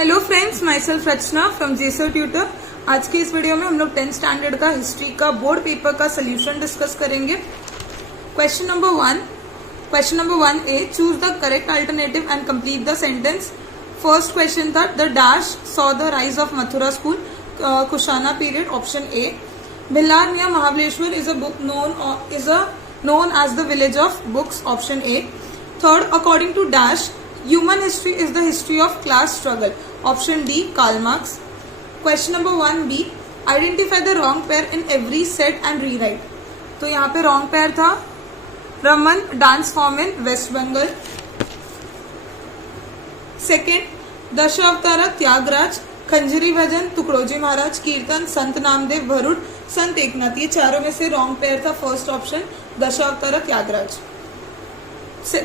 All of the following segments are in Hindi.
Hello friends, my self Rachna from जेसर tutor. आज के इस वीडियो में हम लोग 10th स्टैंडर्ड का हिस्ट्री का बोर्ड पेपर का सोल्यूशन डिस्कस करेंगे। Question number one A, choose the correct alternative and complete the sentence. First question था the dash saw the rise of Mathura school, Kushana period, option A. Bhilar near Mahabaleshwar is known as the village of books, option A. Third, according to dash, human history is the history of class struggle, option D, Karl Marx. Question number 1B, identify the wrong pair in every set and rewrite. तो यहाँ पे wrong pair था Raman, dance form in West Bengal. Second, Dashavatara Tyagaraja, Khanjari bhajan, Tukdoji Maharaj, kirtan, Sant Namdev, भरूड, संत एकनाथ। ये चारों में से रॉन्ग पेयर था first option, Dashavatara Tyagaraja.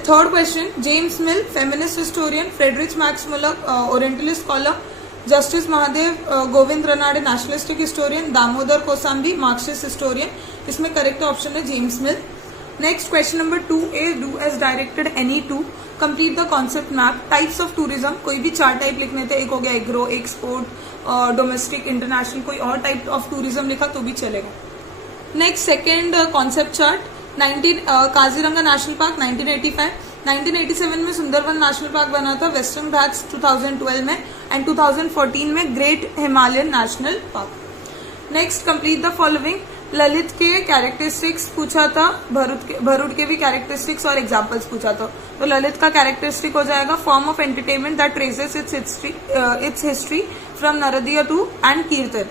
Third question, James Mill, feminist historian, Friedrich Max Muller, orientalist scholar, justice Mahadev, Govind Ranade, nationalistic historian, Damodar Kosambi, Marxist historian. इसमें करेक्ट ऑप्शन है James Mill. Next question number 2A, do as directed any two, complete the concept map. Types of tourism, कोई भी 4 टाइप लिखने थे, एक हो गया एग्रो, एक स्पोर्ट, डोमेस्टिक, इंटरनेशनल, कोई और टाइप ऑफ टूरिज्म लिखा तो भी चलेगा। Next second concept chart, Kaziranga national park 1985, 1987 में सुंदरवन नेशनल पार्क बना था, वेस्टर्न घाट्स 2012 में, एंड 2014 में great Himalayan national park. Next, complete the following. Lalit के कैरेक्टरिस्टिक्स पूछा था, भरूड के भी कैरेक्टरिस्टिक्स और एग्जांपल्स पूछा था। तो ललित का कैरेक्टरिस्टिक हो जाएगा form of entertainment that traces its history from Naradiya to and kirtan.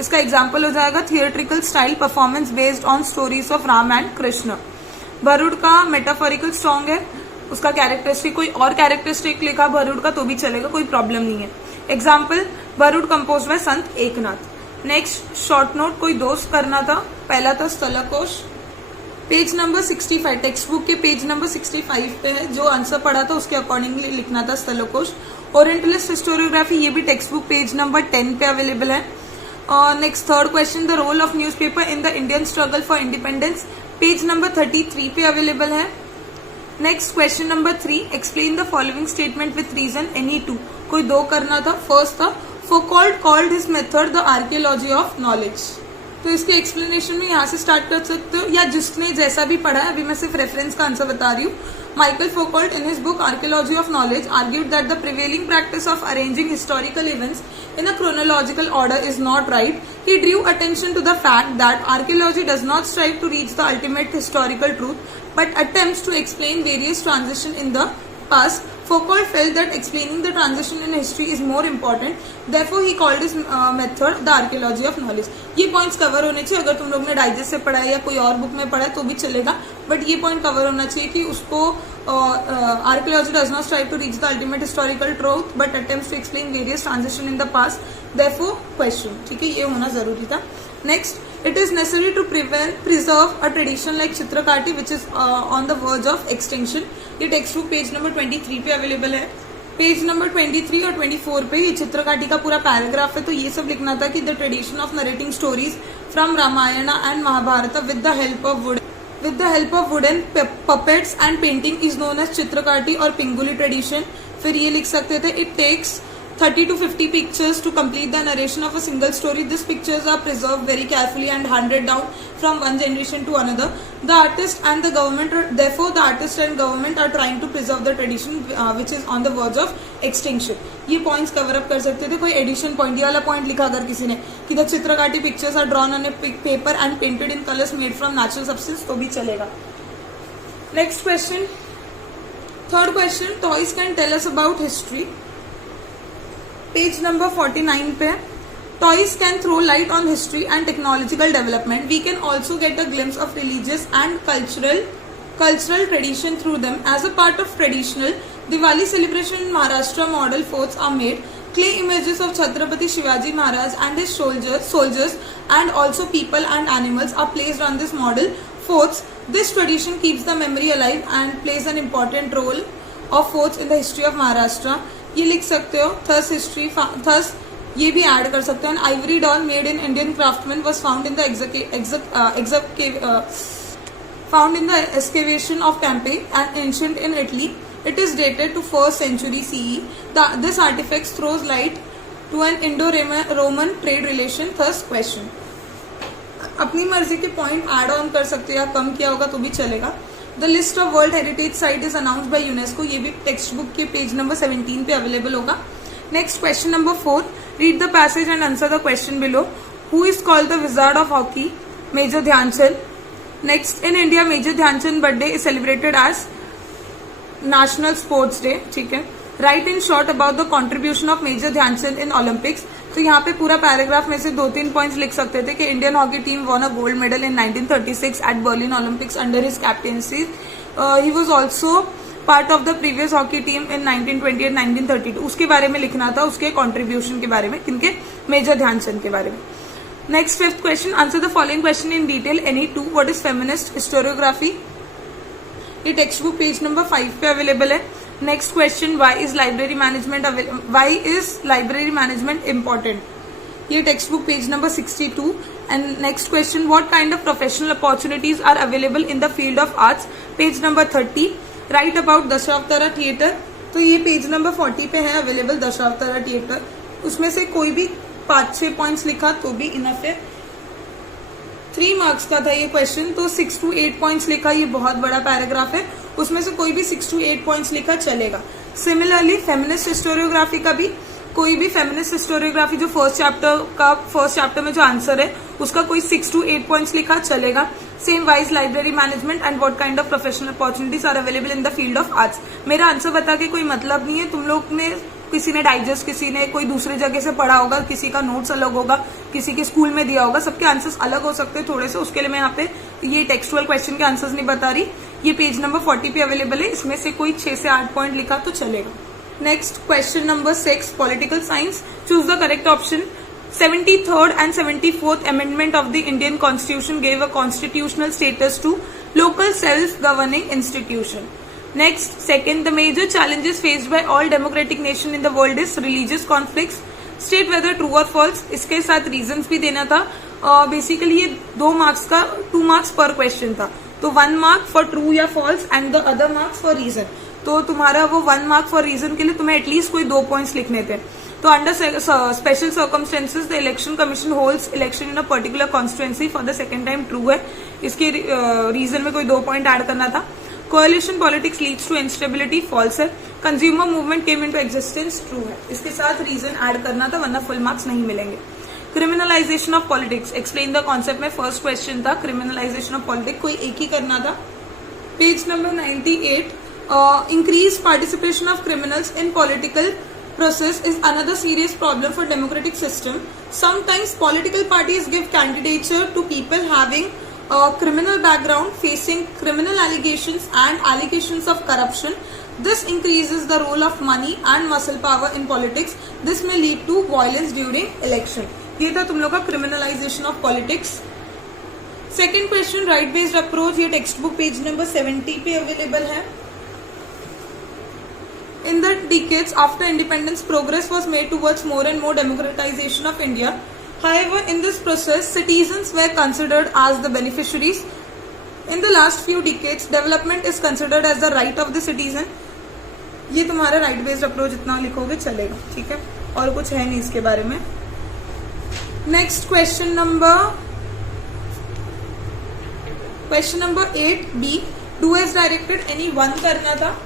इसका एग्जाम्पल हो जाएगा theatrical style performance based on stories of Ram and Krishna. Bharud का मेटाफोरिकल सॉन्ग है, उसका कैरेक्टरिस्टिक कोई और कैरेक्टरिस्टिक लिखा भरूड का तो भी चलेगा, कोई प्रॉब्लम नहीं है। एग्जाम्पल, भरूड कंपोज बाय संत एकनाथ। नेक्स्ट, शॉर्ट नोट, कोई दोस्त करना था, पहला था स्थलकोश। पेज नंबर 65, टेक्स्ट बुक के पेज नंबर 65 पे है, जो आंसर पढ़ा था उसके अकॉर्डिंगली लिखना था स्थलकोश। ओरिएंटलिस्ट हिस्टोरियोग्राफी, ये भी टेक्स्ट बुक पेज नंबर 10 पे अवेलेबल है। Next, third question, the role of newspaper in the Indian struggle for independence, page number 33 पे अवेलेबल है। Next, question number 3, explain the following statement with reason, any two, कोई दो करना था। फर्स्ट था Foucault called his method the archaeology of knowledge। तो इसके एक्सप्लेनेशन में यहाँ से स्टार्ट कर सकते हो, या जिसने जैसा भी पढ़ा है, अभी मैं सिर्फ रेफरेंस का आंसर बता रही हूँ। Michael Foucault in his book Archaeology of Knowledge argued that the prevailing practice of arranging historical events in a chronological order is not right. He drew attention to the fact that archaeology does not strive to reach the ultimate historical truth, but attempts to explain various transitions in the past. Foucault felt that explaining the transition in history is more important. Therefore, he called his method the archaeology of knowledge. ये पॉइंट्स कवर होने चाहिए। अगर तुम लोग ने डाइजेस्ट से पढ़ा है या कोई और बुक में पढ़ा है तो भी चलेगा, बट ये पॉइंट कवर होना चाहिए कि उसको archaeology does not strive to reach the ultimate historical truth, but attempts to explain various transition in the past. Therefore, question, ठीक है, ये होना जरूरी था। Next, it is necessary to preserve a tradition like चित्रकाटी which is on the verge of extinction. ये टेक्स्ट बुक पेज नंबर 23 पे अवेलेबल है। पेज नंबर 23 और 24 पे ये चित्रकाटी का पूरा पैराग्राफ है। तो ये सब लिखना था कि the tradition of narrating stories from Ramayan and Mahabharat with the help of wooden puppets and painting is known as Chitrakathi और पिंगुली ट्रेडिशन। फिर ये लिख सकते थे, it takes 30 to 50 pictures to complete the narration of a single story. These pictures are preserved very carefully and handed down from one generation to another. The artist and government are trying to preserve the tradition which is on the verge of extinction. ये points cover up कर सकते थे। कोई addition point, ये वाला point लिखा अगर किसी ने कि the चित्रकाटी pictures are drawn on a paper and painted in colors made from natural substance तो भी चलेगा। Next question, third question, toys can tell us about history। Page number 49 पे, toys can throw light on history and technological development. We can also get a glimpse of religious and cultural tradition through them. As a part of traditional Diwali celebration in Maharashtra, model forts are made. Clay images of Chhatrapati Shivaji Maharaj and his soldiers and also people and animals are placed on this model forts. This tradition keeps the memory alive and plays an important role of forts in the history of Maharashtra. ये लिख सकते हो। थस ये भी ऐड कर सकते हो। Ivory doll made in Indian craftsman was found in the excavation of Pompeii and ancient in Italy. It is dated to 1st century CE. This artifact throws light to an Indo-Roman trade relation. Thus question. अपनी मर्जी के पॉइंट ऐड ऑन कर सकते हो या कम किया होगा तो भी चलेगा. The list of world heritage site is announced by UNESCO. ये भी टेक्स्ट बुक के पेज नंबर 17 पे अवेलेबल होगा. Next question number 4. Read the passage and answer the question below. Who is called the wizard of hockey? Major Dhyanchand. Next, in India Major Dhyanchand birthday is celebrated as national sports day. ठीक है. Right in short about the contribution of Major Dhyanchand in Olympics. तो यहाँ पे पूरा पैराग्राफ में से 2-3 पॉइंट्स लिख सकते थे कि Indian hockey team won a gold medal in 1936 at Berlin Olympics under his captaincy. He was also part of the previous hockey team in 1928 1932. उसके बारे में लिखना था, उसके कॉन्ट्रीब्यूशन के बारे में, किनके? मेजर ध्यानचंद के बारे में. Next, 5th question. Answer the following question in detail. Any two. What is feminist historiography? ये टेक्स्ट बुक पेज नंबर 5 पे अवेलेबल है. Next question. Why is library management important? ये text book page number 62. And next question. What kind of professional opportunities are available in the field of arts? Page number 30. Write about Dashavatara theatre. तो ये पेज नंबर 40 पे है अवेलेबल दशावतारा थिएटर. उसमें से कोई भी 5-6 पॉइंट्स लिखा तो भी इनफ है. 3 मार्क्स का था ये क्वेश्चन, तो 6 to 8 पॉइंट्स लिखा. ये बहुत बड़ा पैराग्राफ है, उसमें से कोई भी 6 to 8 पॉइंट्स लिखा चलेगा. सिमिलरली फेमिनिस्ट हिस्टोरियोग्राफी का भी कोई भी फेमिनिस्ट हिस्टोरियोग्राफी जो फर्स्ट चैप्टर में जो आंसर है उसका कोई 6 to 8 पॉइंट्स लिखा चलेगा. Same wise library management and what kind of professional opportunities are available in the field of arts. मेरा आंसर बता के कोई मतलब नहीं है. तुम लोग ने, किसी ने डाइजेस्ट, किसी ने कोई दूसरे जगह से पढ़ा होगा, किसी का नोट्स अलग होगा, किसी के स्कूल में दिया होगा, सबके आंसर्स अलग हो सकते हैं थोड़े से. उसके लिए मैं यहाँ पे ये टेक्सुअल क्वेश्चन के आंसर्स नहीं बता रही. ये पेज नंबर 40 पे अवेलेबल है. इसमें से कोई 6 से 8 पॉइंट लिखा तो चलेगा. Next question number 6. Political science. Choose the correct option. 73rd and 74th amendment of the Indian Constitution gave a constitutional status to local self-governing institution. Next, second, the major challenges faced by all democratic nation in the world is religious conflicts. State whether true or false. इसके साथ reasons भी देना था. Basically ये 2 marks का 2 marks per question था. तो 1 mark for true या false and the other marks for reason. तो तुम्हारा वो 1 mark for reason के लिए तुम्हें एटलीस्ट कोई 2 points लिखने थे. तो under special circumstances the election commission holds election in a particular constituency for the second time. True है. इसके रीजन में कोई 2 पॉइंट ऐड करना था. Coalition politics leads to instability. False है. Consumer movement came into existence. True है. इसके साथ रीजन ऐड करना था, वरना फुल मार्क्स नहीं मिलेंगे. Criminalisation of politics. Explain the concept में फर्स्ट क्वेश्चन था. क्रिमिनलाइजेशन ऑफ पॉलिटिक्स कोई एक ही करना था. Page number 98. Increase participation of criminals in political process is another serious problem for democratic system. Sometimes political parties give candidature to people having a criminal background, facing criminal allegations and allegations of corruption. This increases the role of money and muscle power in politics. This may lead to violence during election. ये था तुम लोग का criminalization of politics. Second question, right based approach. ये टेक्स्ट बुक पेज नंबर 70 पे अवेलेबल है. In the decades after independence, progress was made towards more and more democratization of India. However, in this process, citizens were considered as the beneficiaries. In the last few decades, development is considered as the right of the citizen. ये तुम्हारा right based approach इतना लिखोगे चलेगा. ठीक है, और कुछ है नहीं इसके बारे में. Next question number 8B. Do as directed. any one करना था.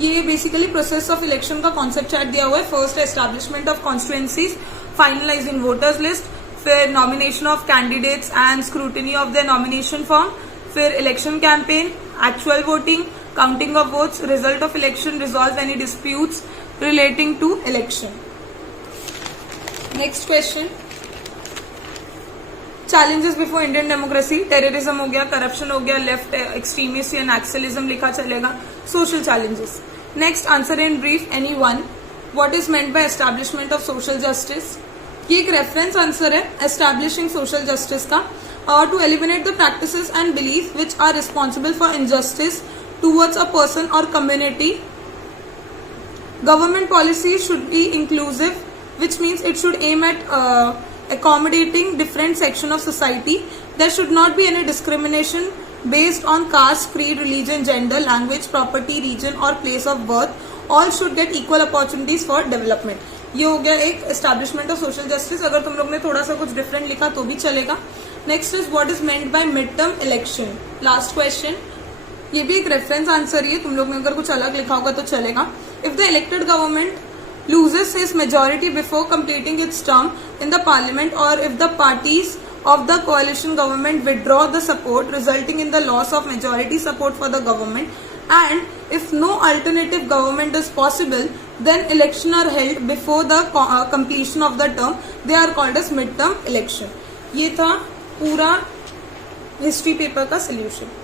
ये बेसिकली प्रोसेस ऑफ इलेक्शन का कॉन्सेप्ट चार्ट दिया हुआ है. First, establishment of constituencies, finalising voters list, फिर nomination of candidates and scrutiny of the nomination form, फिर election campaign, actual voting, counting of votes, result of election, resolve any disputes relating to election. Next question. Challenges before Indian democracy. Terrorism हो गया, करप्शन हो गया, लेफ्ट एक्सट्रीमिस्ट या नैक्सलिज्म लिखा चलेगा. Social challenges. Next, answer in brief. Any one. What is meant by establishment of social justice. ये एक रेफरेंस आंसर है एस्टैब्लिशिंग सोशल जस्टिस का. To eliminate the practices and belief which are responsible for injustice towards a person और community. Government policy should be inclusive, which means it should aim at accommodating different section of society. There should not be any discrimination based on caste, creed, religion, gender, language, property, region or place of birth. All should get equal opportunities for development. ये हो गया एक एस्टैब्लिशमेंट ऑफ सोशल जस्टिस. अगर तुम लोग ने थोड़ा सा कुछ डिफरेंट लिखा तो भी चलेगा. Next is what is meant by mid term election. Last question. ये भी एक रेफरेंस आंसर ही है, तुम लोग ने अगर कुछ अलग लिखा होगा तो चलेगा. If the elected government loses his majority before completing its term in the parliament, or if the parties of the coalition government withdraw the support resulting in the loss of majority support for the government, and if no alternative government is possible, then election are held before the completion of the term. They are called as mid term election. ये था पूरा हिस्ट्री पेपर का सोल्यूशन.